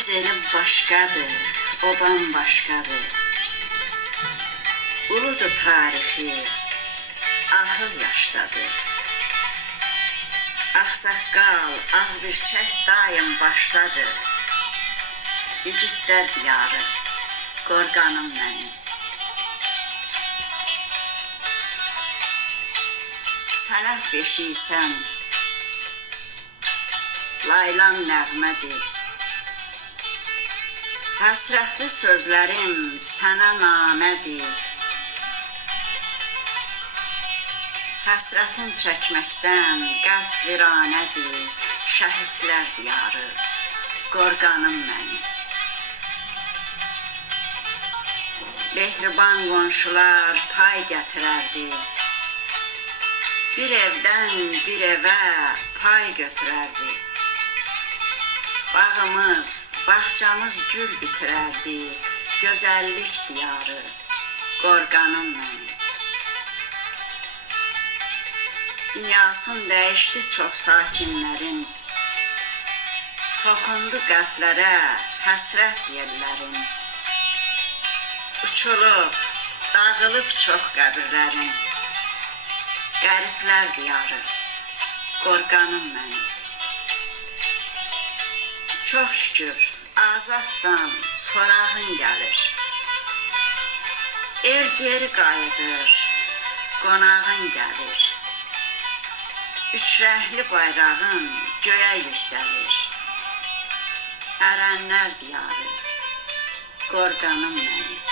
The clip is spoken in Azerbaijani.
Öz elim başqadır, o bambaşqadır. Uludur tarixi, ahıl yaşdadır. Ağsaqqal, ağbirçək daim başdadır. İgidlər diyarı, qorqanım mənim. Sənət beşiysən, laylan nəğmədir. Həsrətli sözlərim sənə namədir. Həsrətin çəkməkdən qəlb viranədir. Şəhidlər diyarı, qorqanım mənim. Mehriban qonşular pay gətirərdi. Bir evdən bir evə pay götürərdi. Bağımız, bağçamız gül bitirərdi. Gözəllik diyarı, qorqanım mənim. Dünyasını dəyişdi çox sakinlərin. Toxundu qəlblərə həsrət yellərin. Uçulub, dağılıb çox qəbirlərin. Qəriblər diyarı, qorqanım mənim. Çox şükür, azadsan, sorağın gəlir. El geri qayıdır, qonağın gəlir. Üç rəngli bayrağın göyə yüksəlir. Ərənlər diyarı, qorqanım mənim.